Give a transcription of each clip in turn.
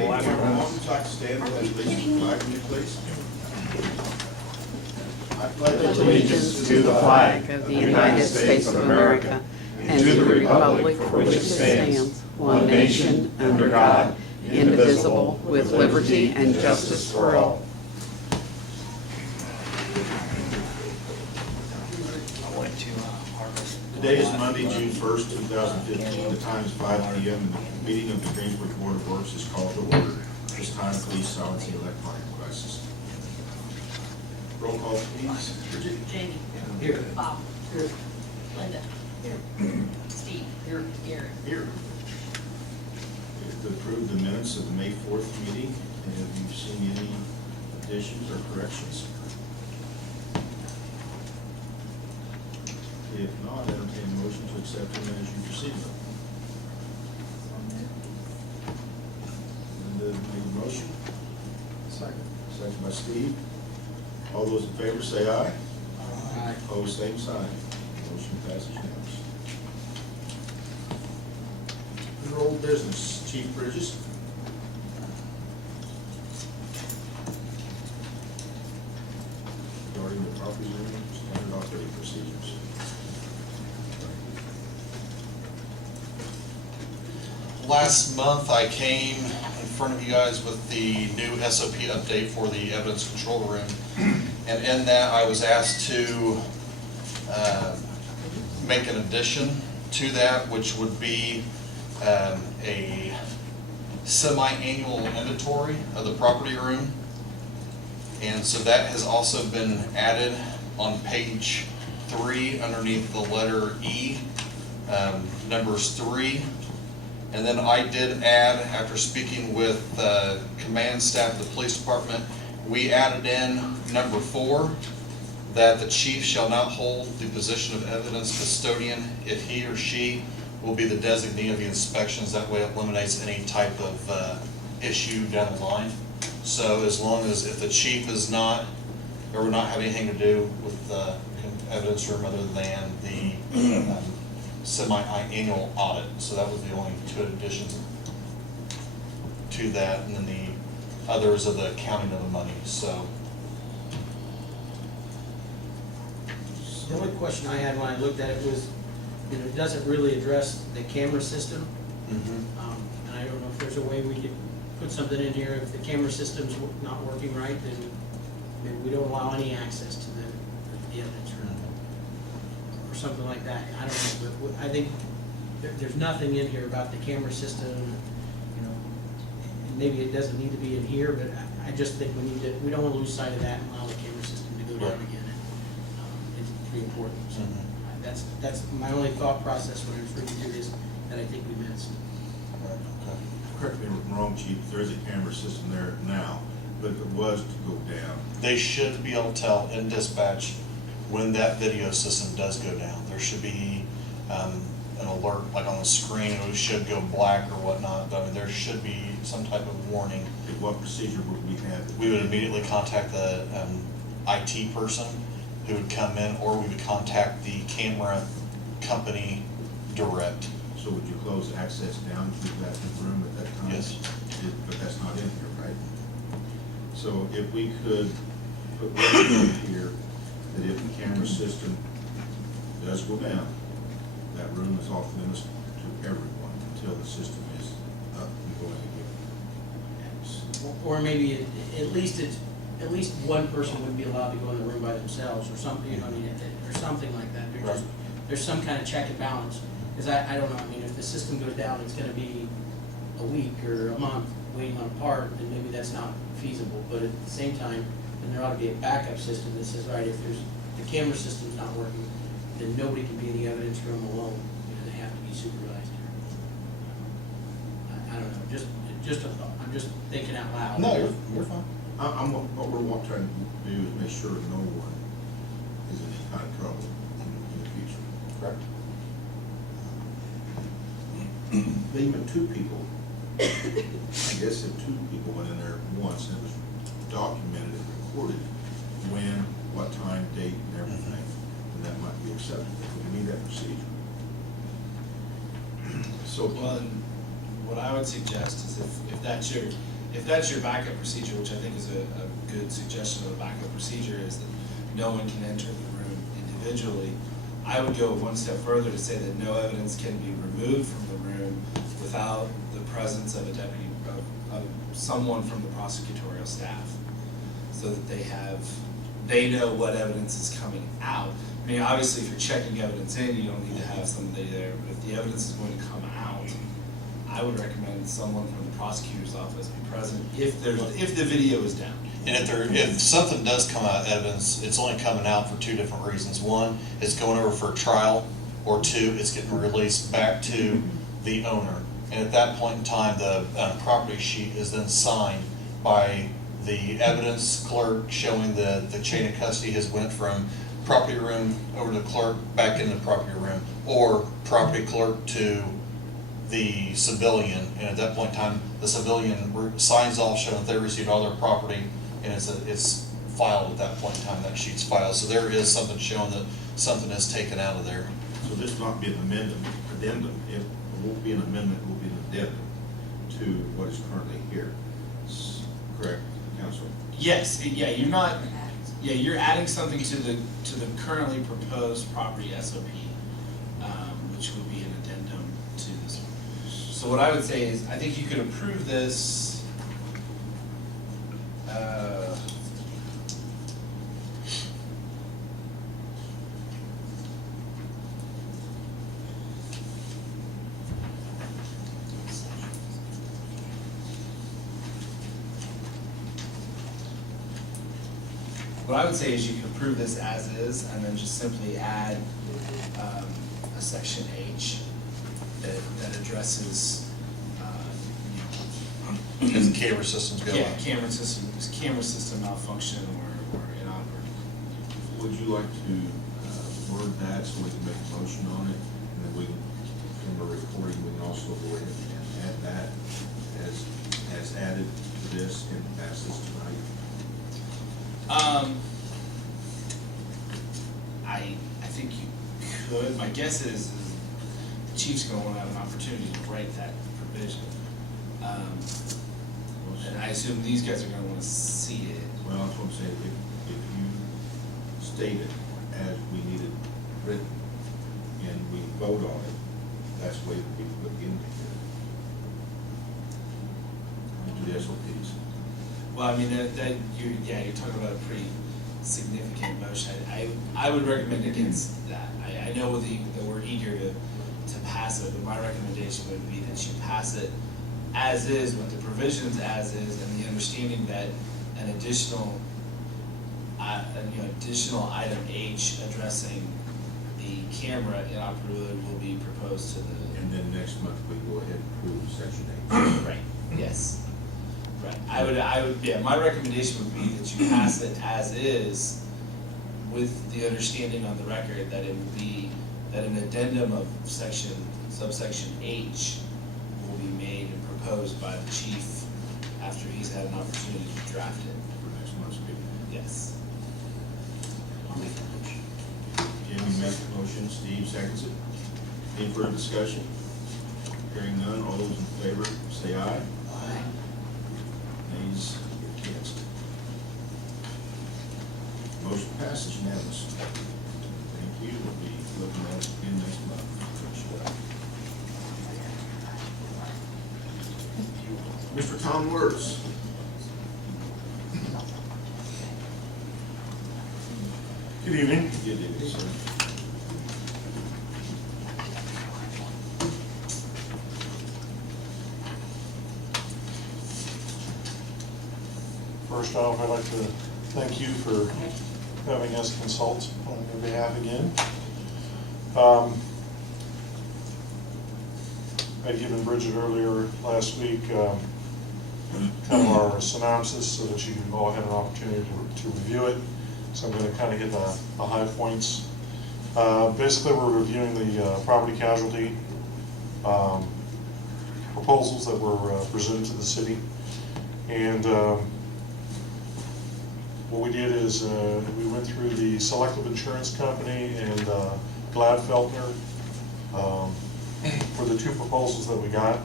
Would you like to stand with us, please? Flag, will you, please? I pledge allegiance to the flag of the United States of America and to the republic for which it stands, one nation, under God, indivisible, with liberty and justice for all. Today is Monday, June 1st, 2015. The time is 5 p.m. and the meeting of the Greensburg Board of Works is called to order. This time, please silence the electronic devices. Roll call, please. Bridget? Jamie. Here. Bob. Here. Linda. Here. Steve. Here. Gary. Here. To approve the minutes of the May 4th meeting, and have you seen any additions or corrections? If not, entertain a motion to accept them as you received them. Linda made the motion. Second. Second by Steve. All those in favor say aye. Aye. Opposed, same sign. Motion passes unanimously. Under old business, Chief Bridges. Regarding the property owner standard operating procedures. Last month, I came in front of you guys with the new SOP update for the evidence control room. And in that, I was asked to make an addition to that, which would be a semi-annual inventory of the property room. And so that has also been added on page 3 underneath the letter E, numbers 3. And then I did add, after speaking with command staff of the police department, we added in number 4, that the chief shall not hold the position of evidence custodian if he or she will be the designee of the inspections. That way it eliminates any type of issue down the line. So as long as if the chief is not, or would not have anything to do with the evidence room other than the semi-annual audit. So that was the only 2 additions to that, and then the others of the counting of the money. So The only question I had when I looked at it was, it doesn't really address the camera system. And I don't know if there's a way we could put something in here, if the camera system's not working right, then maybe we don't allow any access to the evidence room. Or something like that, I don't know, but I think there's nothing in here about the camera system, and maybe it doesn't need to be in here, but I just think we don't want to lose sight of that and allow the camera system to go down again. It's pretty important, so that's my only thought process when I was reading through this, that I think we missed. Correct me if I'm wrong, Chief, there is a camera system there now, but if it was to go down, they should be able to tell in dispatch when that video system does go down. There should be an alert, like on the screen, it should go black or whatnot, but I mean, there should be some type of warning. what procedure would we have? We would immediately contact the IT person who would come in, or we would contact the camera company direct. So would you close access down to that room at that time? Yes. But that's not in here, right? So if we could put in here that if the camera system does go down, that room is off limits to everyone until the system is up and going again. Or maybe at least one person would be allowed to go in the room by themselves, or something, or something like that. There's some kind of check and balance, because I don't know, if the system goes down, it's gonna be a week or a month waiting on a part, then maybe that's not feasible, but at the same time, then there ought to be a backup system that says, right, if the camera system's not working, then nobody can be in the evidence room alone, they have to be supervised. I don't know, just a thought, I'm just thinking out loud. No, you're fine. What we're trying to do is make sure no one is in any kind of trouble in the future. Correct. Even 2 people, I guess if 2 people went in there once and it was documented and recorded when, what time, date, and everything, then that might be acceptable. We need that procedure. So, what I would suggest is if that's your backup procedure, which I think is a good suggestion of a backup procedure, is that no one can enter the room individually. I would go one step further to say that no evidence can be removed from the room without the presence of a deputy, of someone from the prosecutorial staff, so that they know what evidence is coming out. I mean, obviously, if you're checking evidence in, you don't need to have somebody there, but if the evidence is going to come out, I would recommend someone from the prosecutor's office be present if the video is down. And if something does come out evidence, it's only coming out for two different reasons. One, it's going over for a trial, or two, it's getting released back to the owner. And at that point in time, the property sheet is then signed by the evidence clerk showing the chain of custody has went from property room over to clerk back into the property room, or property clerk to the civilian. And at that point in time, the civilian signs off showing that they received all their property, and it's filed at that point in time. That sheet's filed, so there is something showing that something is taken out of there. So this will not be an addendum. It won't be an amendment, it will be an addendum to what is currently here. Correct, Counsel? Yes, you're adding something to the currently proposed property SOP, which would be an addendum to this one. So what I would say is, I think you could approve this. What I would say is you can approve this as is, and then just simply add a section H that addresses, As the camera systems go yeah, up. camera system malfunction or inoperable. Would you like to word that so we can make a motion on it, and then we can, from a recording, we can also go ahead and add that as added to this and pass this tonight? I think you could. My guess is the chief's gonna wanna have an opportunity to write that provision. And I assume these guys are gonna wanna see it. Well, that's what I'm saying, if you state it as we need it written, and we vote on it, that's the way it will be put into the SOPs. Well, I mean, you're talking about a pretty significant motion. I would recommend against that. I know that we're eager to pass it, but my recommendation would be that you pass it as is, with the provisions as is, and the understanding that an additional item H addressing the camera inoperability will be proposed to the. And then next month, we go ahead and approve section 8. Right, yes. Right, I would, my recommendation would be that you pass it as is, with the understanding on the record that it would be, that an addendum of subsection H will be made and proposed by the chief after he's had an opportunity to draft it. For next month's meeting. Yes. I'll make the motion. Jimmy makes the motion, Steve seconds it. Any further discussion? Hearing none, all those in favor, say aye. Aye. Nays, against. Motion passes unanimously. Thank you, we'll be looking at it again next month. Mr. Tom Weartz. Good evening. Good evening, sir. First off, I'd like to thank you for having us consult on your behalf again. I'd given Bridget earlier last week kind of our synopsis so that you all had an opportunity to review it. So I'm going to kind of get the high points. Basically, we're reviewing the property casualty proposals that were presented to the city. And what we did is we went through the Selective Insurance Company and Gladfeldner for the two proposals that we got.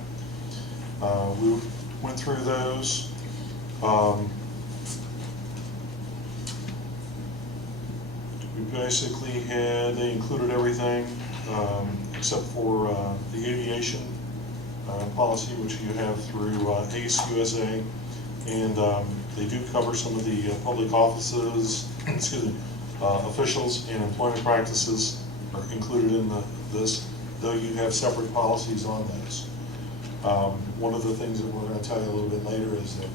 We went through those. We basically they included everything except for the aviation policy, which you have through ACE USA, and they do cover some of the public offices, excuse me, officials and employment practices are included in this, though you have separate policies on those. One of the things that we're going to tell you a little bit later is that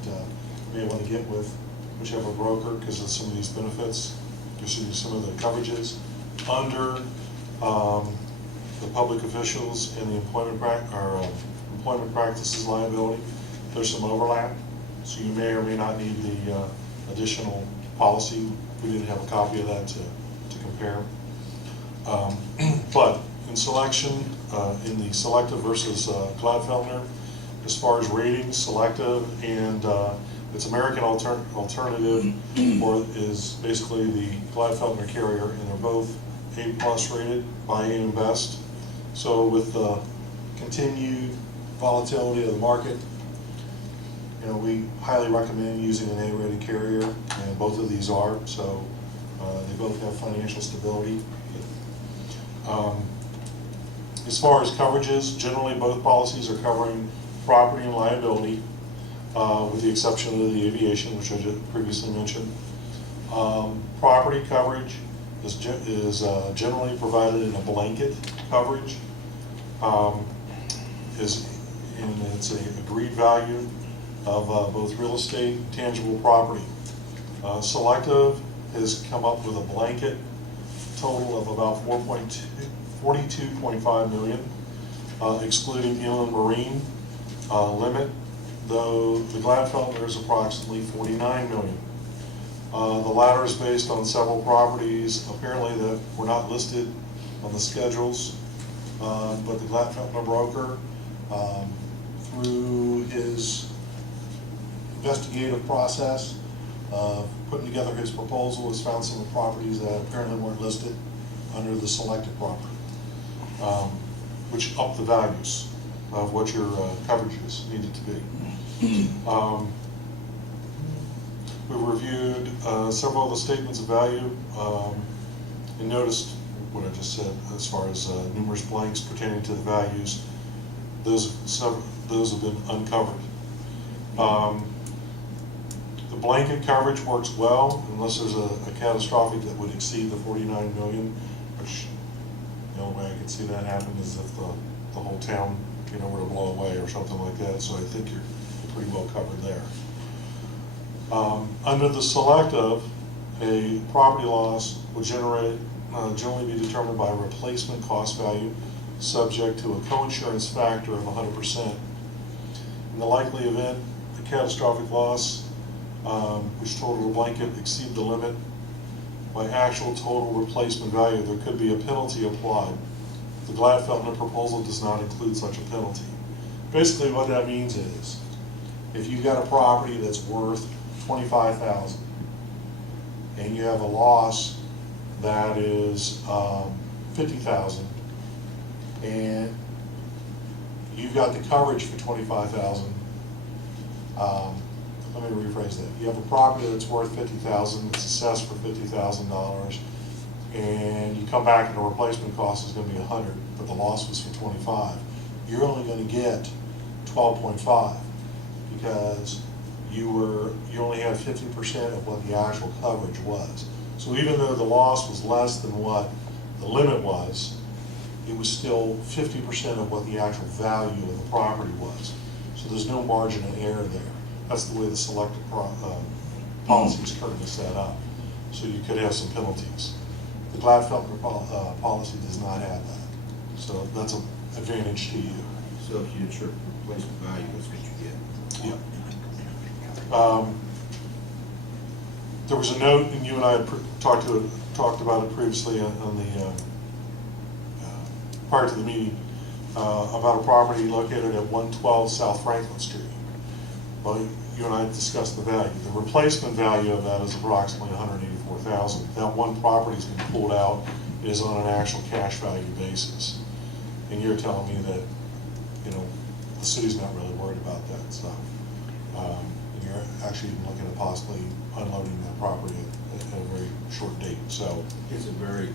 you may want to get with whichever broker because of some of these benefits. You see some of the coverages under the public officials and the employment practices liability. There's some overlap, so you may or may not need the additional policy. We didn't have a copy of that to compare. But in selection, in the selective versus Gladfeldner, as far as ratings, selective and its American alternative or is basically the Gladfeldner carrier, and they're both A+ rated by AM Best. So with the continued volatility of the market, we highly recommend using an A-rated carrier, and both of these are. So they both have financial stability. As far as coverages, generally both policies are covering property and liability, with the exception of the aviation, which I just previously mentioned. Property coverage is generally provided in a blanket coverage. And it's an agreed value of both real estate and tangible property. Selective has come up with a blanket total of about 42.5 million, excluding inland marine limit, though the Gladfeldner is approximately 49 million. The latter is based on several properties, apparently that were not listed on the schedules, but the Gladfeldner broker, through his investigative process, putting together his proposal, has found some properties that apparently weren't listed under the selected property, which upped the values of what your coverages needed to be. We've reviewed several of the statements of value and noticed what I just said as far as numerous blanks pertaining to the values. Those have been uncovered. The blanket coverage works well unless there's a catastrophic that would exceed the 49 million, which the only way I could see that happen is if the whole town were to blow away or something like that. So I think you're pretty well covered there. Under the selective, a property loss would generally be determined by replacement cost value, subject to a co-insurance factor of 100%. In the likely event, a catastrophic loss, which total a blanket exceed the limit by actual total replacement value, there could be a penalty applied. The Gladfeldner proposal does not include such a penalty. Basically what that means is, if you've got a property that's worth $25,000 and you have a loss that is $50,000 and you've got the coverage for $25,000, let me rephrase that. You have a property that's worth $50,000, it's assessed for $50,000, and you come back and the replacement cost is going to be $100, but the loss was for $25. You're only going to get $12.5 because you only had 50% of what the actual coverage was. So even though the loss was less than what the limit was, it was still 50% of what the actual value of the property was. So there's no margin of error there. That's the way the selective policy is currently set up. So you could have some penalties. The Gladfeldner policy does not have that. So that's an advantage to you. So if you insure replacement value, that's what you get. Yeah. There was a note, and you and I had talked about it previously on the prior to the meeting, about a property located at 112 South Franklin Street. Well, you and I discussed the value. The replacement value of that is approximately $184,000. That one property's been pulled out is on an actual cash value basis. And you're telling me that, the city's not really worried about that, so. And you're actually even looking at possibly unloading that property at a very short date, so. It's a very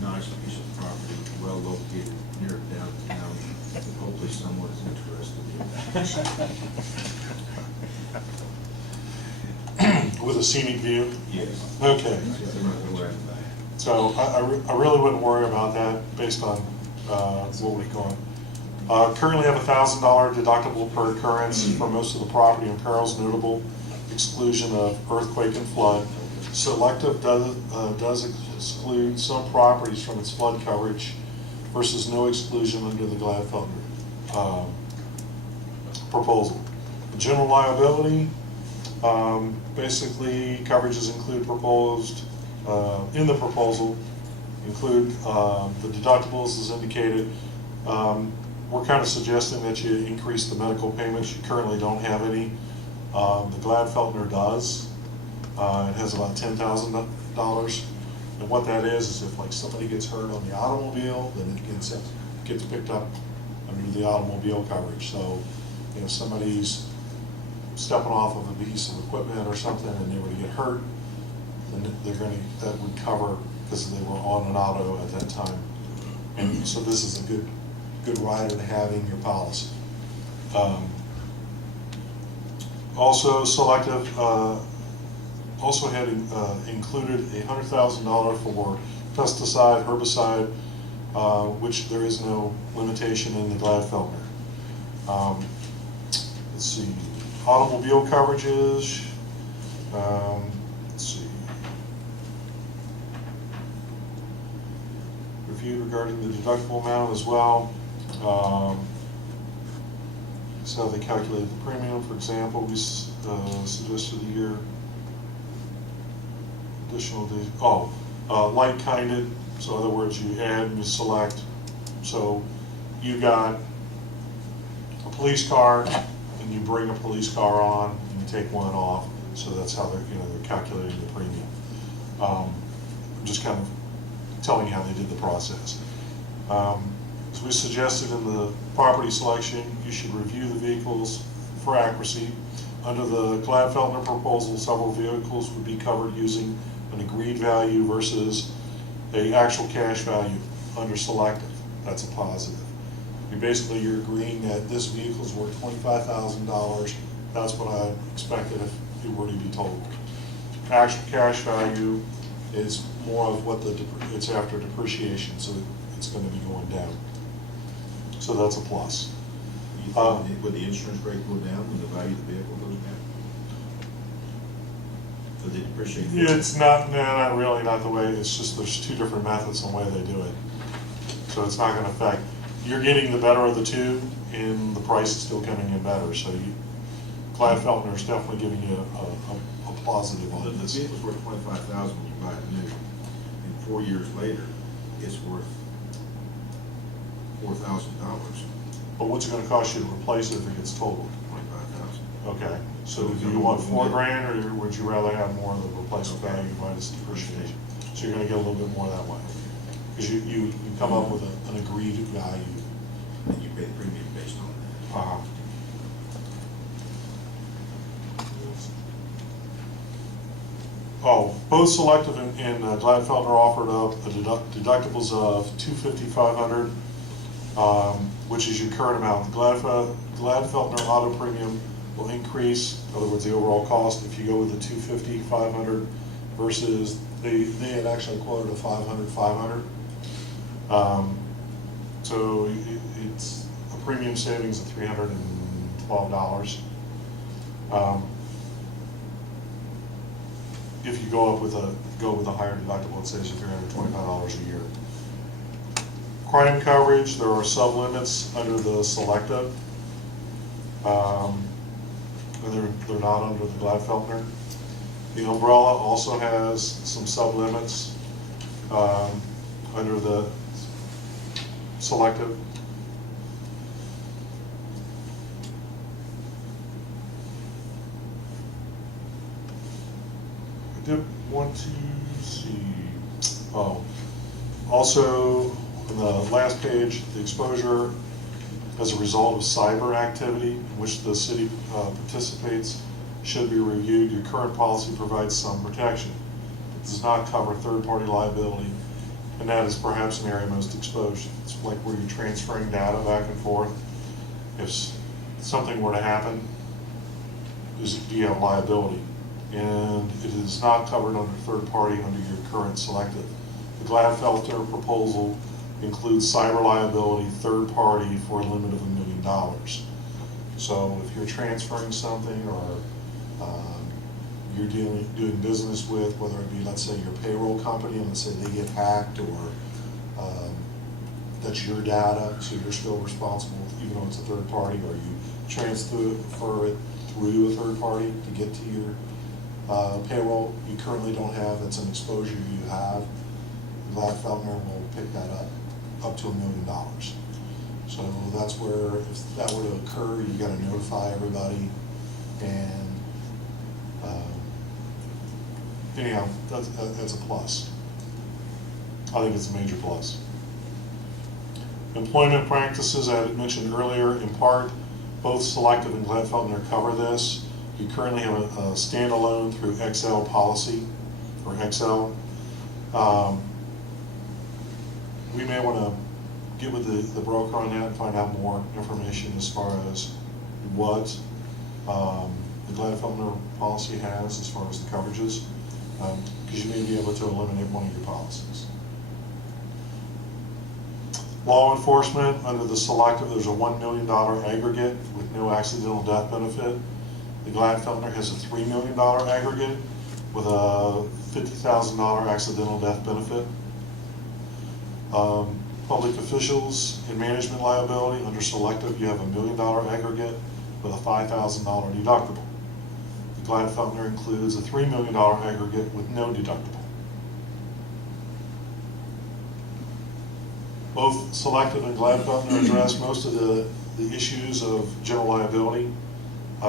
nice piece of property, well located near downtown. Hopefully someone is interested in it. With a scenic view? Yes. Okay. Yeah. So I really wouldn't worry about that based on what we've gone. Currently have $1,000 deductible per occurrence for most of the property and perils, notable exclusion of earthquake and flood. Selective does exclude some properties from its flood coverage versus no exclusion under the Gladfelter proposal. General liability, basically coverages include proposed, in the proposal, include the deductibles as indicated. We're kind of suggesting that you increase the medical payments. You currently don't have any. The Gladfelter does. It has about $10,000. And what that is if like somebody gets hurt on the automobile, then it gets picked up under the automobile coverage. So, you know, somebody's stepping off of a piece of equipment or something and they were to get hurt, then that would cover because they were on an auto at that time. And so this is a good rider to have in your policy. Also Selective also had included $100,000 for pesticide, herbicide, which there is no limitation in the Gladfelter. Let's see, automobile coverages. Let's see. Reviewed regarding the deductible amount as well. So how they calculated the premium, for example, we suggested a year additional days. Like-kinded, so in other words, you add and you select. So you got a police car and you bring a police car on and you take one off. So that's how they're calculating the premium. I'm just kind of telling you how they did the process. As we suggested in the property selection, you should review the vehicles for accuracy. Under the Gladfelter proposal, several vehicles would be covered using an agreed value versus an actual cash value under selective. That's a positive. You're agreeing that this vehicle's worth $25,000. That's what I expected if it were to be told. Actual cash value is more of what it's after depreciation, so it's going to be going down. So that's a plus. You think would the insurance rate go down when the value of the vehicle goes down? Would they depreciate? It's not really not the way, it's just there's two different methods on the way they do it. So it's not going to affect, you're getting the better of the two and the price is still coming in better. So Gladfelter is definitely giving you a positive on this. The vehicle's worth $25,000 when you buy it new, and 4 years later, it's worth $4,000. But what's it going to cost you to replace it if it gets totaled? $25,000. Okay, so do you want $4 grand, or would you rather have more of the replacement value minus depreciation? So you're going to get a little bit more that way, because you come up with an agreed value. And you pay the premium based on that. Both Selective and Gladfelter offered up deductibles of $250, $500, which is your current amount. The Gladfelter auto premium will increase, in other words, the overall cost, if you go with the $250, $500 versus they had actually quoted a $500. So it's a premium savings of $312. If you go with a higher deductible, it saves you $325 a year. Crime coverage, there are sub-limits under the Selective. And they're not under the Gladfelter. The umbrella also has some sub-limits under the Selective. I did want to see, also on the last page, the exposure as a result of cyber activity in which the city participates should be reviewed. Your current policy provides some protection. It does not cover third-party liability, and that is perhaps an area most exposed. It's like where you're transferring data back and forth. If something were to happen, do you have liability? And it is not covered under third-party under your current selective. The Gladfelter proposal includes cyber liability, third-party for a limit of $1 million. So if you're transferring something or you're doing business with, whether it be, let's say, your payroll company, and let's say they get hacked, or that's your data, so you're still responsible, even though it's a third party, or you transfer it through a third party to get to your payroll you currently don't have, that's an exposure you have. Gladfelter will pick that up to $1 million. So that's where, if that were to occur, you got to notify everybody, and anyhow, that's a plus. I think it's a major plus. Employment practices, I had mentioned earlier, in part, both Selective and Gladfelter cover this. You currently have a standalone through XL policy, or XL. We may want to get with the broker on that and find out more information as far as what the Gladfelter policy has as far as the coverages, because you may be able to eliminate one of your policies. Law enforcement, under the Selective, there's a $1 million aggregate with no accidental death benefit. The Gladfelter has a $3 million aggregate with a $50,000 accidental death benefit. Public officials and management liability, under Selective, you have a $1 million aggregate with a $5,000 deductible. The Gladfelter includes a $3 million aggregate with no deductible. Both Selective and Gladfelter address most of the issues of general liability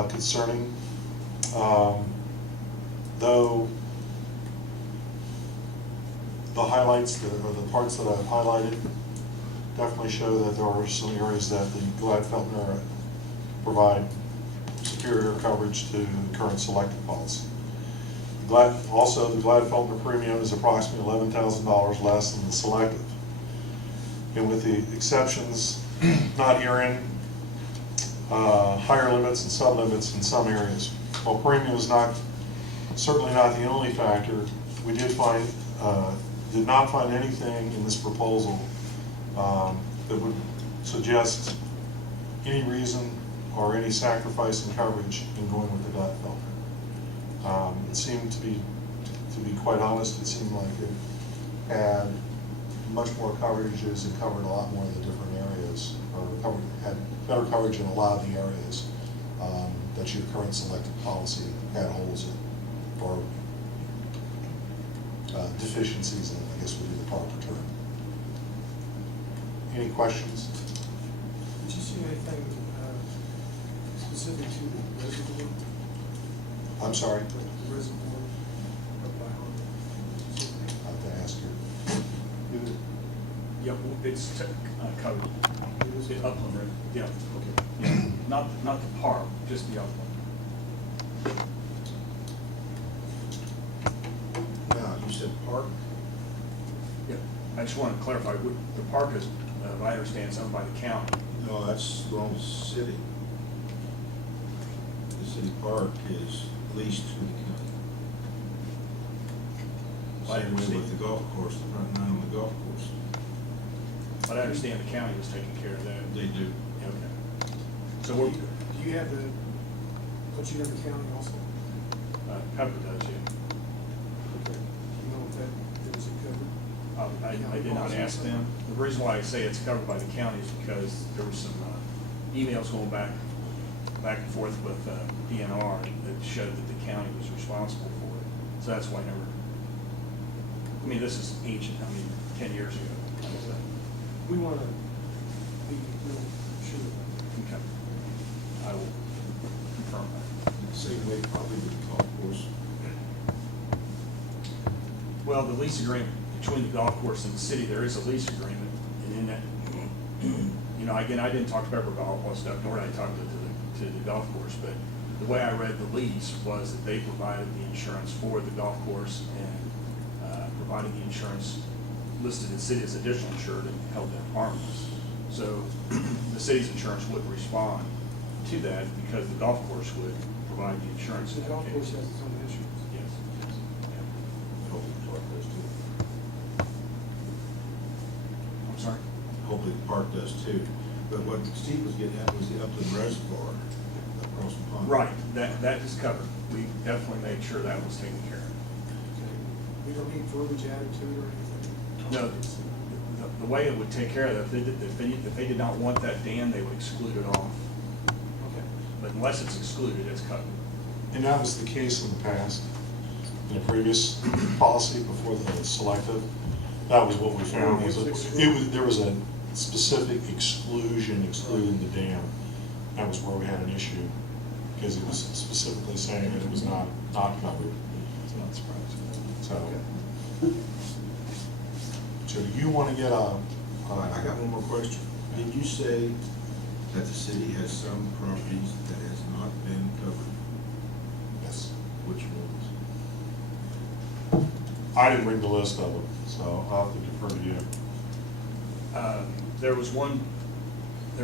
concerning, though the highlights, or the parts that I've highlighted, definitely show that there are some areas that the Gladfelter provide superior coverage to the current Selective policy. Also, the Gladfelter premium is approximately $11,000 less than the Selective. And with the exceptions not herein, higher limits and sub-limits in some areas. While premium is certainly not the only factor, we did not find anything in this proposal that would suggest any reason or any sacrifice in coverage in going with the Gladfelter. It seemed to be quite honest, it seemed like it had much more coverages and covered a lot more of the different areas, or had better coverage in a lot of the areas that your current Selective policy had holes in, or deficiencies in, I guess would be the proper term. Any questions? Did you see anything specific to the reservoir? I'm sorry? The reservoir up by Herbert? I have to ask you. Yeah, well, it's covered. It is The upland, right? Yeah, okay. Yeah. Not the park, just the upland. Now, you said park? Yeah, I just want to clarify, the park is, I understand, it's owned by the county. No, that's the wrong city. The city park is leased to the county. Same way with the golf course, the front nine on the golf course. But I understand the county was taking care of that. They do. Okay. So Do we're, you have the, don't you have the county also? Herbert does, yeah. Okay. You know if that is it covered? I did not ask them. The reason why I say it's covered by the county is because there were some emails going back and forth with DNR that showed that the county was responsible for it. So that's why I never, I mean, this is ancient, 10 years ago. We want to be real sure of that. Okay. I will confirm that. Same way probably with the golf course. Well, the lease agreement between the golf course and the city, there is a lease agreement, and in that, know, again, I didn't talk to Pepper about all that stuff, nor did I talk to the golf course, but the way I read the lease was that they provided the insurance for the golf course and providing the insurance listed the city as additional insured and held them harmless. So the city's insurance wouldn't respond to that because the golf course would provide the insurance. The in that golf course case. has its own insurance. Yes. Hopefully the park does too. I'm sorry? Hopefully the park does too. But what Steve was getting at was the upland reservoir across the pond. Right, that is covered. We definitely made sure that was taken care of. Okay. We don't need verbiage added to it or anything? No, the way it would take care of that, if they did not want that dam, they would exclude it off. Okay. But unless it's excluded, it's covered. And that was the case in the past, in a previous policy before the selective. That was what we found, was there was a specific exclusion excluding the dam. That was where we had an issue, because it was specifically saying that it was not covered. It's not surprising. So do you want to get a? I got one more question. Did you say that the city has some properties that has not been covered? Yes. Which ones? I didn't bring the list of them, so I'll have to defer to you. There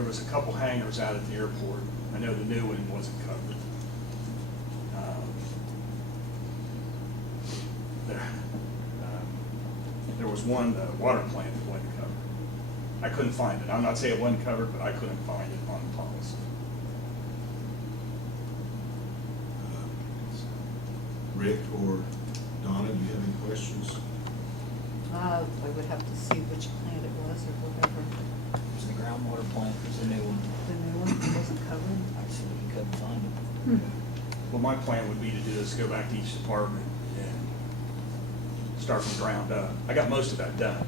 was a couple hangars out at the airport. I know the new one wasn't covered. There was one water plant that wasn't covered. I couldn't find it. I'm not saying it wasn't covered, but I couldn't find it on the policy. Rick or Donna, do you have any questions? I would have to see which plant it was or whatever. It was the groundwater plant, it was the new one. The new one wasn't covered. Actually, you couldn't find it. Well, my plan would be to do is go back to each department and start from ground up. I got most of that done,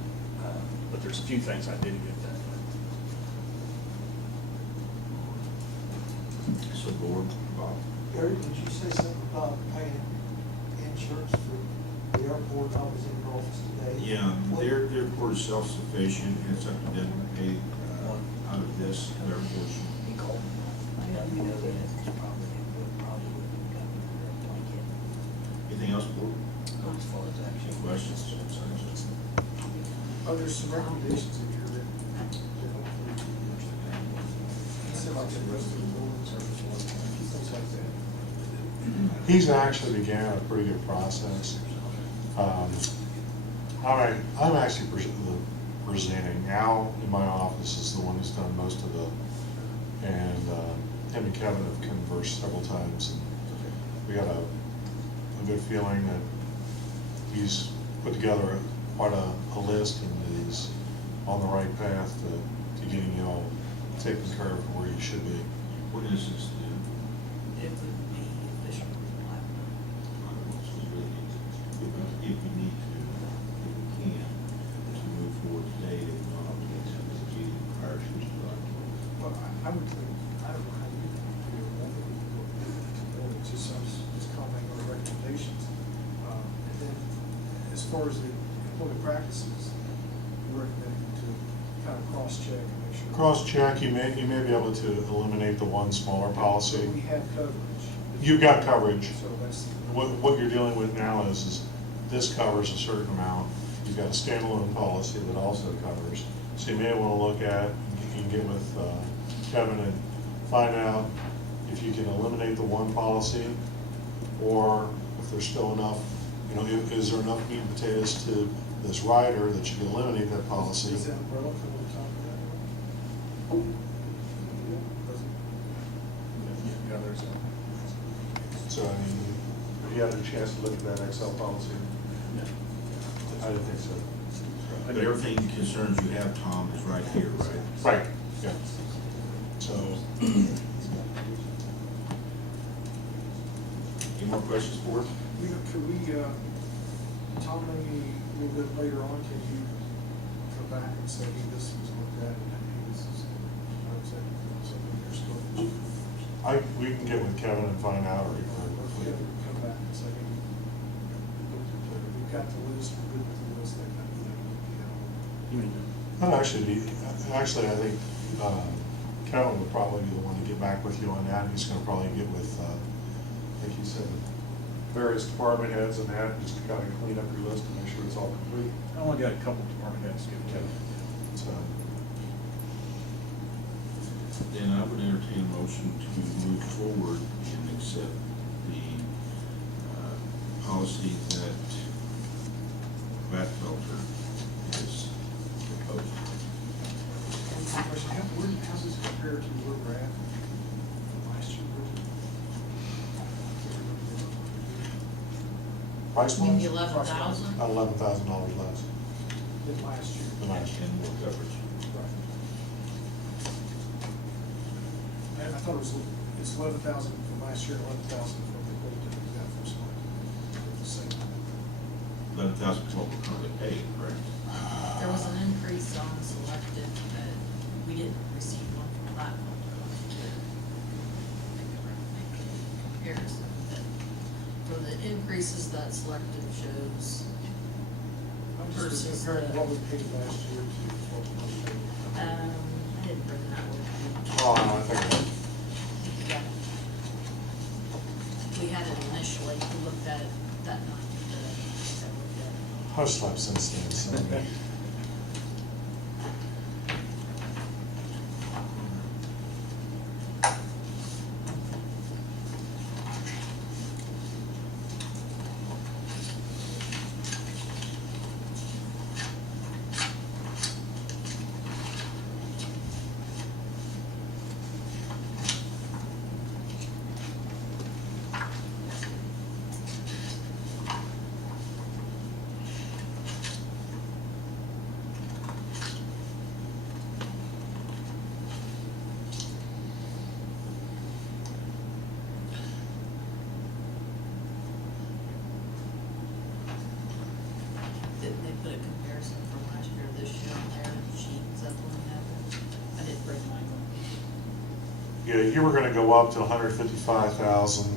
but there's a few things I didn't get done. So board, Bob? Gary, did you say something about paying insurance for the airport? I was in your office today. Yeah, their airport is self-sufficient, and it's up to them to pay out of this, their portion. He called me. I let me know that it's probably wouldn't cover the blanket. Anything else, board? As far as Any actually. questions? Oh, there's some recommendations in here that hopefully, you said like the rest of the buildings or things like that. He's actually began a pretty good process. I'm actually presenting. Al in my office is the one who's done most of it, and him and Kevin have conversed several times. And we got a good feeling that he's put together quite a list, and he's on the right path to getting you all taken care of where you should be. What is this, It would be official. if we need to, if we can, to move forward today, if not, we can send this to you prior to July. Well, I would think, I don't know how you feel, I think we could go, it's just, I was just commenting on the recommendations. And then, as far as the employment practices, we're recommending to kind of cross-check and make sure. Cross-check, you may be able to eliminate the one smaller So policy. we have coverage. You've got coverage. So that's. What you're dealing with now is this covers a certain amount. You've got a standalone policy that also covers. So you may want to look at, you can get with Kevin and find out if you can eliminate the one policy, or if there's still enough, is there enough meat and potatoes to this rider that you can eliminate that policy? Is that umbrella come on top of that? Yeah, there's a. So, I mean, have you had a chance to look at that Excel policy? I didn't think so. But everything that concerns you have, Tom, is right here, right? Right, yeah. So, Any more questions, board? Could we, Tom, maybe a little bit later on, can you come back and say, hey, this was looked at, and hey, this is, something you're still. we can get with Kevin and find out, or Or if we ever come back and say, hey, we've got the list, we're good with the list, that kind of thing. You mean, That actually, I think Kevin would probably be the one to get back with you on that. He's gonna probably get with, like you said, various department heads and that, just to kind of clean up your list and make sure it's all complete. I only got a couple department heads to give Kevin. So, Then I would entertain a motion to move forward and accept the policy that Gladfelter has proposed. Question, how's this compare to where we're at from last year? price Maybe wise, 11,000? about $11,000 less Than last year. than last year. And more coverage. Right. I thought it's 11,000 from last year, 11,000 from the quote that we got from somebody. The same. 11,000 is what we're currently paying, correct? There was an increase on selected, but we didn't receive one from platform to make a comparison. But for the increases that selected shows, I'm just versus comparing the, what we paid last year to what we paid. I didn't bring that with me. Oh, I think, Yeah. We had it initially, we looked at it that night, that looked at it. hush life since then, so. Didn't they put a comparison from last year to this year on their sheet, supplement that? I didn't bring mine with me. Yeah, you were gonna go up to 155,000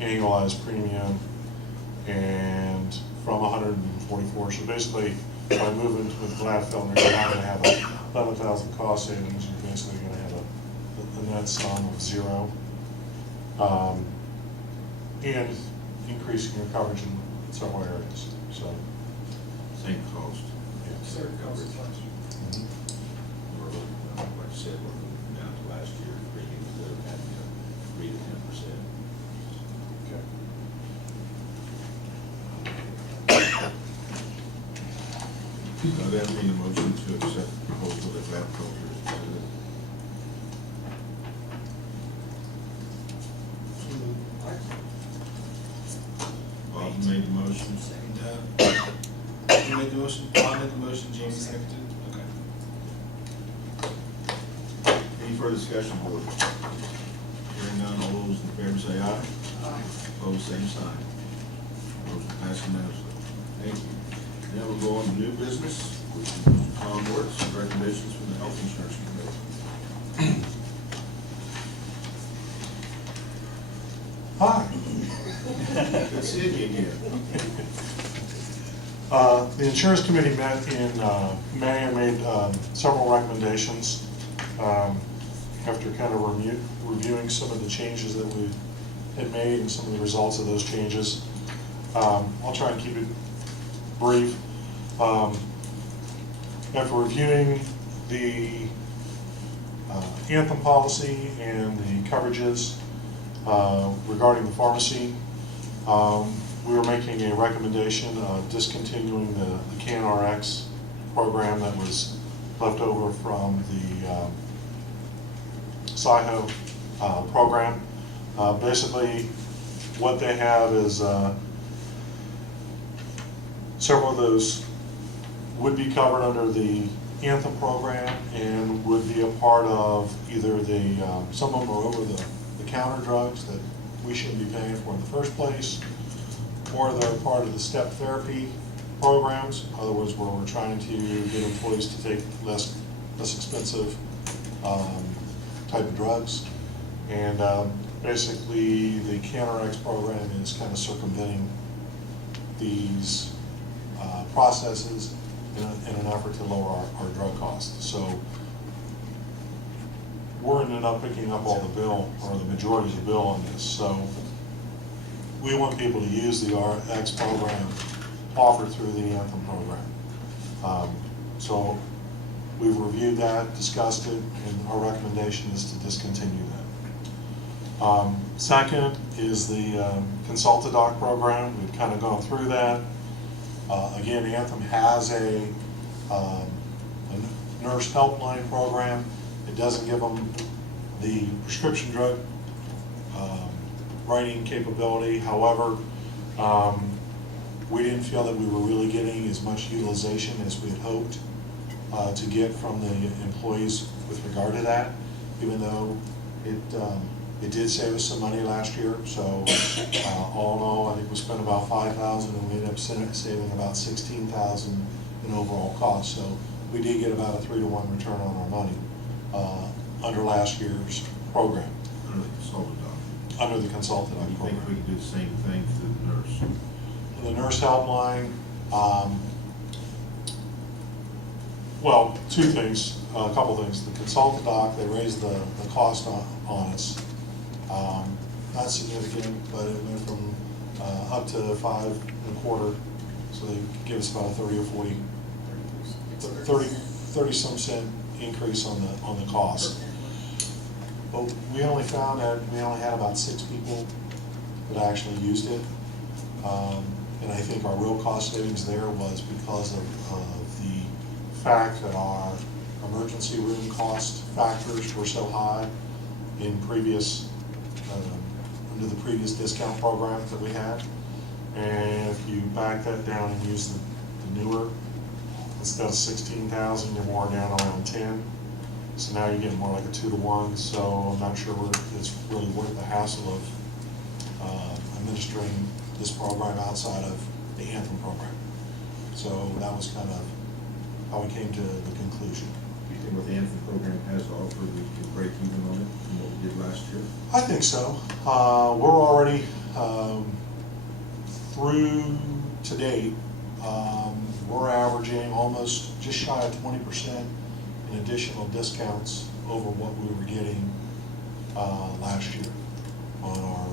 annualized premium and from 144. So basically, by moving with Gladfelter, you're not gonna have a 11,000 cost savings, you're basically gonna have a net sum of 0. And increasing your coverage in several areas, so. Same cost. Yeah. Same cost as last year. We're, like I said, we're moving down to last year, premiums that have had 3 to 10%. Okay. I'd entertain a motion to accept the proposal that Gladfelter has presented. Bob made the motion. Second, you made the motion, Bob made the motion, Jamie seconded, okay. Any further discussion, board? Hearing none, all those in favor say aye. Aye. Opposed, same sign. Motion passed unanimously. Thank you. Now we'll go on to new business, which is Mr. Tom Weartz, recommendations from the Health Insurance Committee. Hi. Good seeing you again. The insurance committee met in May and made several recommendations after kind of reviewing some of the changes that we had made and some of the results of those changes. I'll try and keep it brief. After reviewing the Anthem policy and the coverages regarding the pharmacy, we were making a recommendation of discontinuing the CanRx program that was left over from the SIHO program. Basically, what they have is several of those would be covered under the Anthem program and would be a part of either the, some of them are over the counter drugs that we shouldn't be paying for in the first place, or they're part of the step therapy programs. In other words, where we're trying to get employees to take less expensive type of drugs. And basically, the CanRx program is kind of circumventing these processes in an effort to lower our drug costs. So we're ended up picking up all the bill, or the majority of the bill on this, so we want people to use the RX program offered through the Anthem program. So we've reviewed that, discussed it, and our recommendation is to discontinue that. Second is the Consulta Doc program. We've kind of gone through that. Again, Anthem has a nurse helpline program. It doesn't give them the prescription drug writing capability. However, we didn't feel that we were really getting as much utilization as we had hoped to get from the employees with regard to that, even though it did save us some money last year. So all in all, I think we spent about $5,000 and we ended up saving about $16,000 in overall cost. So we did get about a 3-to-1 return on our money under last year's program. Under the consultant doc. Under the consultant Do you program. think we can do the same thing through the nurse? The nurse helpline, well, two things, a couple things. The consultant doc, they raised the cost on us. Not significant, but it went from up to 5.25, so they give us about a 30 some cent increase on the cost. But we only found that we only had about 6 people that actually used it. And I think our real cost savings there was because of the fact that our emergency room cost factors were so high in previous, under the previous discount program that we had. And if you back that down and use the newer, instead of 16,000, you're more down around 10. So now you're getting more like a 2-to-1. So I'm not sure it's really worth the hassle of administering this program outside of the Anthem program. So that was kind of how we came to the conclusion. Do you think what the Anthem program has to offer, we can break even on it from what we did last year? I think so. We're already through to date. We're averaging almost just shy of 20% in additional discounts over what we were getting last year on our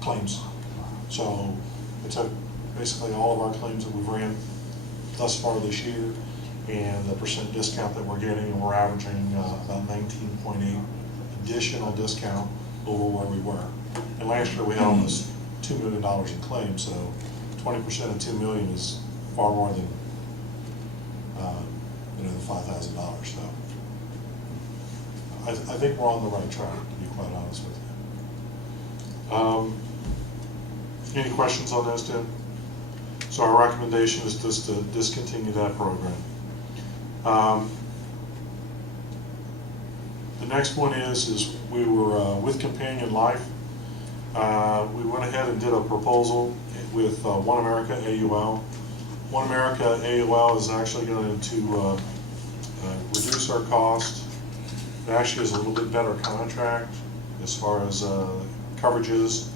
claims. So we took basically all of our claims that we've ran thus far this year and the percent discount that we're getting, and we're averaging about 19.8 additional discount over where we were. And last year we had almost $2 million in claims, so 20% of $2 million is far more than the $5,000. So I think we're on the right track, to be quite honest with you. Any questions on this, Tim? So our recommendation is just to discontinue that program. The next one is we were with Companion Life. We went ahead and did a proposal with One America AUL. One America AUL is actually going to reduce our cost. It actually is a little bit better contract as far as coverages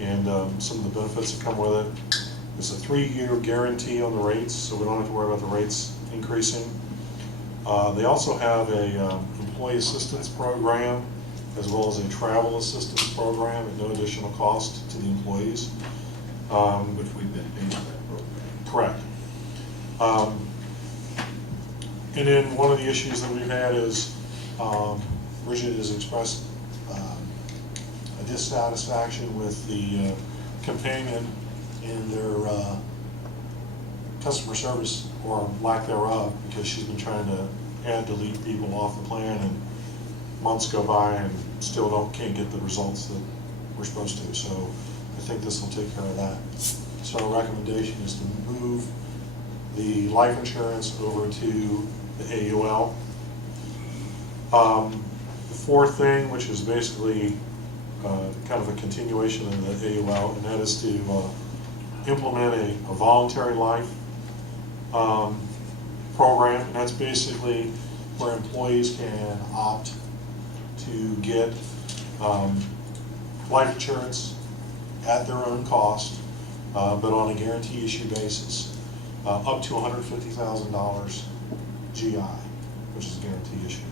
and some of the benefits that come with it. It's a 3-year guarantee on the rates, so we don't have to worry about the rates increasing. They also have a employee assistance program as well as a travel assistance program at no additional cost to the employees. Which we've been paying for that program. Correct. And then one of the issues that we've had is Bridget has expressed a dissatisfaction with the companion in their customer service, or lack thereof, because she's been trying to add, delete people off the plan, and months go by and still can't get the results that we're supposed to. So I think this will take care of that. So our recommendation is to move the life insurance over to the AUL. The fourth thing, which is basically kind of a continuation of the AUL, and that is to implement a voluntary life program. And that's basically where employees can opt to get life insurance at their own cost, but on a guarantee issue basis, up to $150,000 GI, which is a guarantee issue.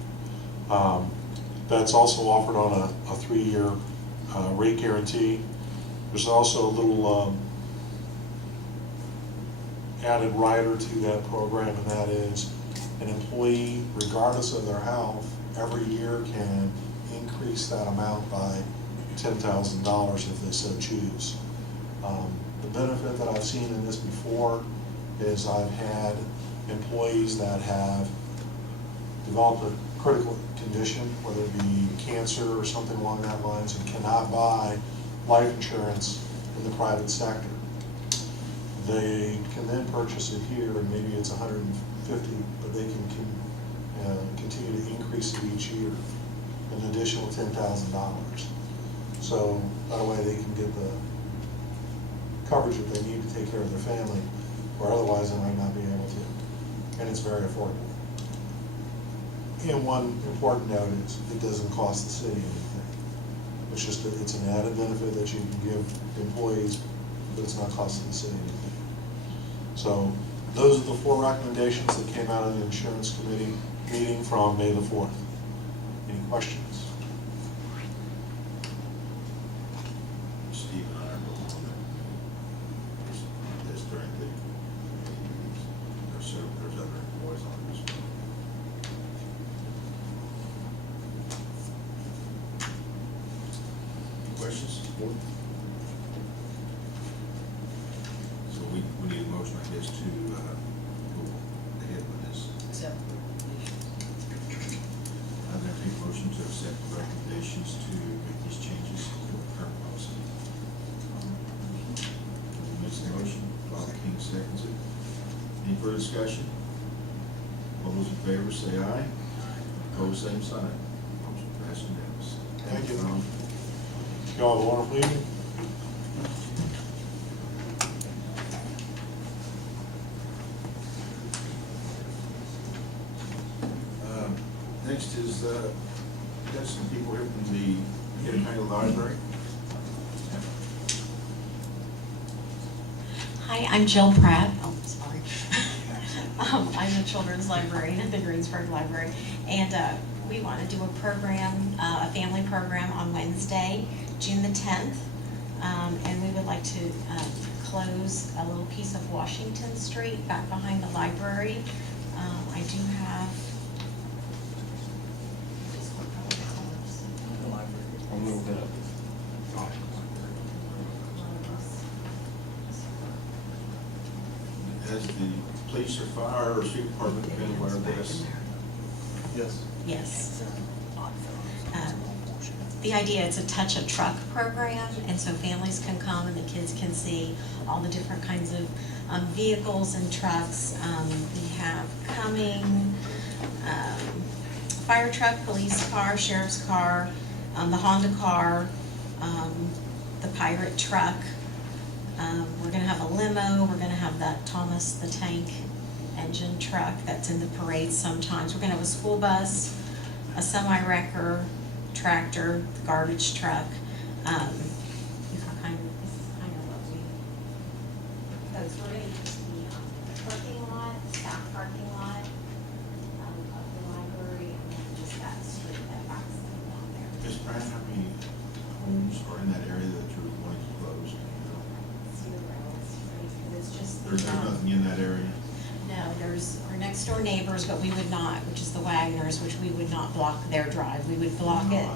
That's also offered on a 3-year rate guarantee. There's also a little added rider to that program, and that is an employee, regardless of their health, every year can increase that amount by $10,000 if they so choose. The benefit that I've seen in this before is I've had employees that have developed a critical condition, whether it be cancer or something along that lines, and cannot buy life insurance in the private sector. They can then purchase it here, and maybe it's $150, but they can continue to increase it each year, an additional $10,000. So that way they can get the coverage that they need to take care of their family, or otherwise they might not be able to. And it's very affordable. And one important note is it doesn't cost the city anything. It's just it's an added benefit that you can give employees, but it's not costing the city anything. So those are the 4 recommendations that came out of the insurance committee meeting from May the 4th. Any questions? Steve and I are both on this during the meetings. There's other employees on this. Questions? So we need a motion, I guess, to go ahead with this. Except for I'm going to take a motion to accept the recommendations to make these changes to the current policy. Makes the motion, Bob King seconds it. Any further discussion? All those in favor say aye. Opposed, same sign. Motion passed unanimously. Thank you. Tom. Y'all have a wonderful evening. Next is, we got some people here from the Decatur County Library. Hi, I'm Jill Pratt. Oh, sorry. I'm a children's librarian at the Greensburg Library, and we want to do a program, a family program on Wednesday, June the 10th, and we would like to close a little piece of Washington Street back behind the library. I do have I'll move it up. Has the police or fire or street department been aware of this? Yes. Yes. The idea, it's a touch a truck program, and so families can come and the kids can see all the different kinds of vehicles and trucks. We have coming, fire truck, police car, sheriff's car, the Honda car, the pirate truck. We're gonna have a limo, we're gonna have that Thomas the Tank engine truck that's in the parade sometimes. We're gonna have a school bus, a semi-wrecker, tractor, garbage truck. This is kind of what we, because we're gonna use the parking lot, staff parking lot, of the library, and then just that street that backs down there. Ms. Pratt, how many homes are in that area that you're wanting to close? Do you know? Zero, it's crazy, it's just. There's nothing in that area? No, there's our next door neighbors, but we would not, which is the Wagners, which we would not block their drive. We would block it.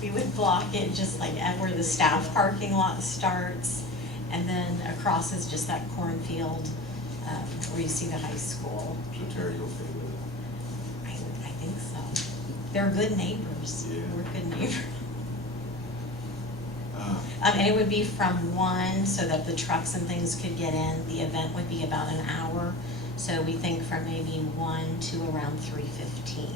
We would block it just like at where the staff parking lot starts. And then across is just that cornfield, where you see the high school. So Terry, you'll pay with it? I think so. They're good neighbors. Yeah. We're good neighbors. And it would be from 1 so that the trucks and things could get in. The event would be about an hour. So we think from maybe 1 to around 3:15.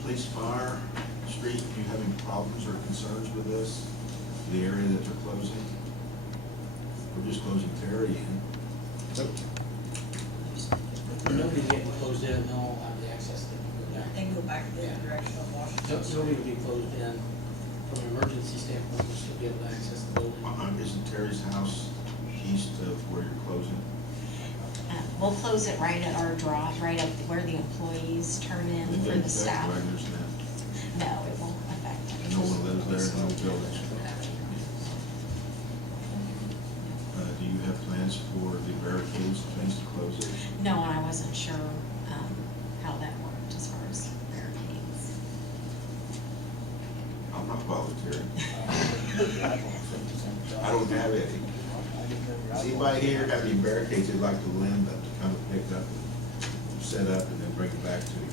Police, fire, street, do you have any problems or concerns with this? The area that they're closing? We're just closing Terry in. Nobody's getting closed in, they'll have the access to go back. They go back in the direction of Washington. Nobody will be closed in. From an emergency standpoint, we'll still be able to access the building. Isn't Terry's house east of where you're closing? We'll close it right at our drop, right up where the employees turn in It for didn't the affect staff. Wagner's now. No, it won't affect it. No one lives there, no buildings. Do you have plans for the barricades, things to close it? No, and I wasn't sure how that worked as far as barricades. I'm not volunteering. I don't have any. Does anybody here have any barricades they'd like to lend up to come and pick up, and set up, and then bring it back to you?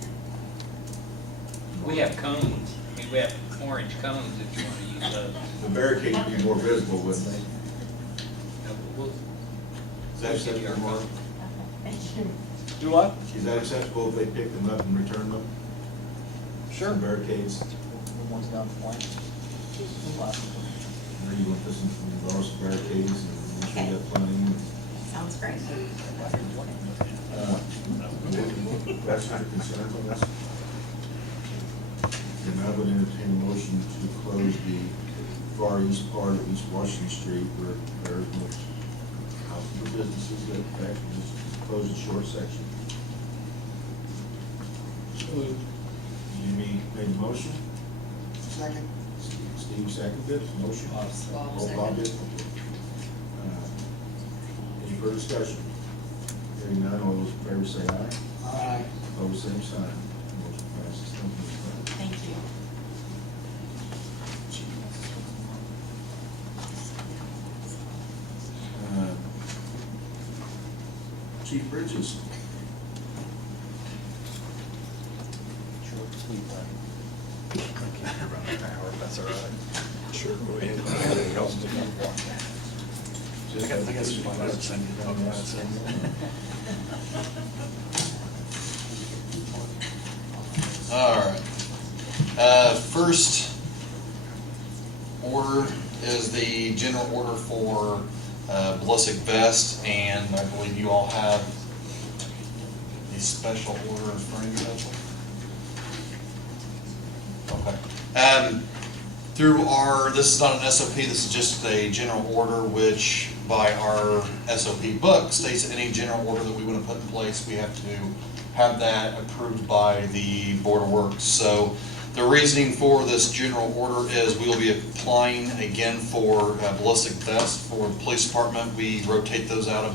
We have cones, I mean, we have orange cones if you wanna use those. The barricades would be more visible, wouldn't they? No, but we'll- Is that acceptable, Mark? Thank you. Do what? Is that acceptable if they pick them up and return them? Sure. Barricades? The ones down the line. Or you want this, and borrow some barricades, and make sure you got plenty? Sounds great. That's not a concern on this? Then I would entertain a motion to close the far east part of East Washington Street where there's much houses or businesses that affect, just close a short section. Jimmy made the motion? Second. Steve seconded, motion? Bob Oh, Bob did? Okay. Any further discussion? Hearing none, all those in favor say aye. Aye. Opposed, same sign. Motion passes. Thank you, Ms. Brown. Thank you. Chief Bridges. All right. First order is the general order for ballistic vest, and I believe you all have the special order in front of you, Leslie? Okay. Through our, this is not an SOP, this is just a general order, which by our SOP book states that any general order that we want to put in place, we have to have that approved by the Board of Works. So the reasoning for this general order is we will be applying again for ballistic vests for the police department. We rotate those out, I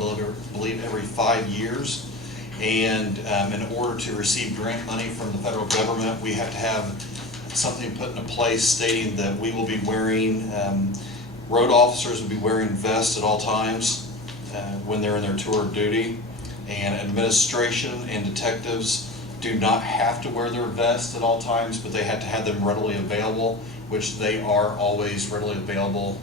believe, every 5 years. And in order to receive grant money from the federal government, we have to have something put into place stating that we will be wearing, road officers will be wearing vests at all times when they're in their tour of duty. And administration and detectives do not have to wear their vests at all times, but they have to have them readily available, which they are always readily available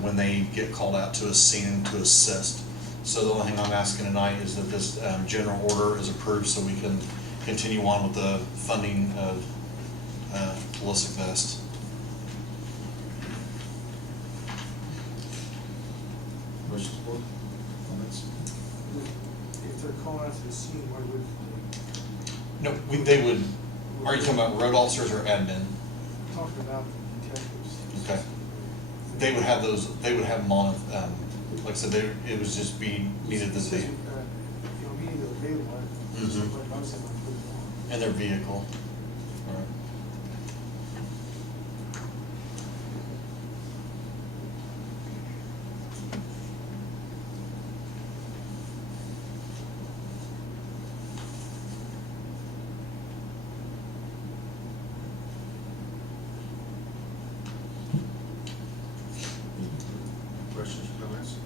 when they get called out to a scene to assist. So the only thing I'm asking tonight is that this general order is approved so we can continue on with the funding of ballistic vests. Questions, board? Comments? If they're calling out to the scene, why would No, they would, are you talking about road officers or admin? they, talking about the detectives? Okay. They would have those, they would have them on, like I said, it was just be needed that they, Immediately available, Mhm. but I was saying, like, put it on. in their vehicle. All right. Questions, comments?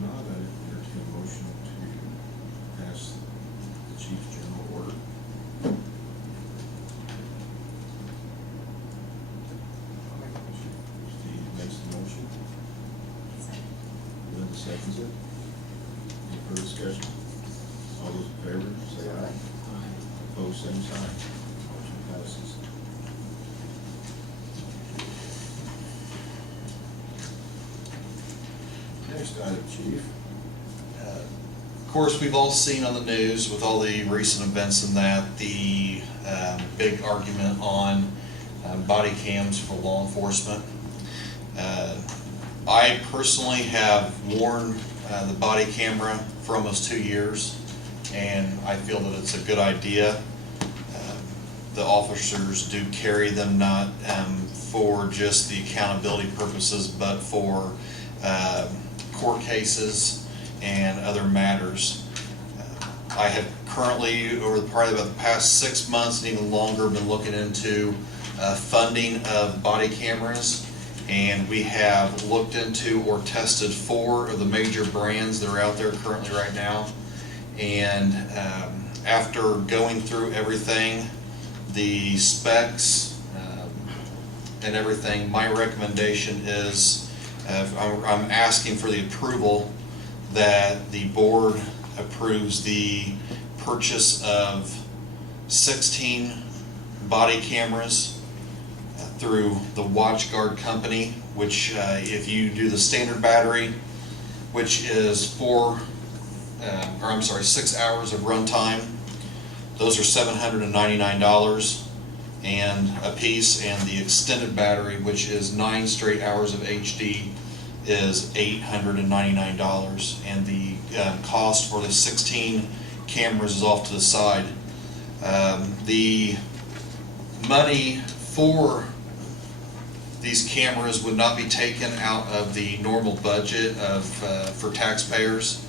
No, that entertain a motion to pass the chief's general order. I'll make a motion. Steve makes the motion, Linda seconds it. Any further discussion? All those in favor, say aye. Opposed, same sign. Motion passes. Next item, chief. Of course, we've all seen on the news with all the recent events and that, the big argument on body cams for law enforcement. I personally have worn the body camera for almost 2 years, and I feel that it's a good idea. The officers do carry them not for just the accountability purposes, but for court cases and other matters. I have currently, over probably about the past 6 months and even longer, been looking into funding of body cameras, and we have looked into or tested 4 of the major brands that are out there currently right now. And after going through everything, the specs and everything, my recommendation is I'm asking for the approval that the board approves the purchase of 16 body cameras through the WatchGuard company, which if you do the standard battery, which is 6 hours of runtime, those are $799 and a piece, and the extended battery, which is 9 straight hours of HD, is $899, and the cost for the 16 cameras is off to the side. The money for these cameras would not be taken out of the normal budget of for taxpayers.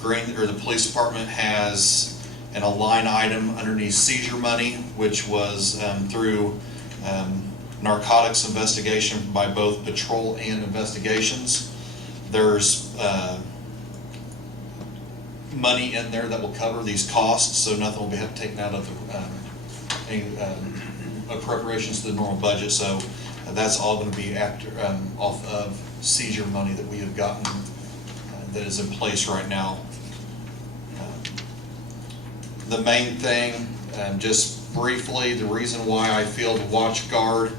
The police department has a line item underneath seizure money, which was through narcotics investigation by both patrol and investigations. There's money in there that will cover these costs, so nothing will be taken out of the appropriations to the normal budget. So that's all going to be off of seizure money that we have gotten that is in place right now. The main thing, just briefly, the reason why I feel the WatchGuard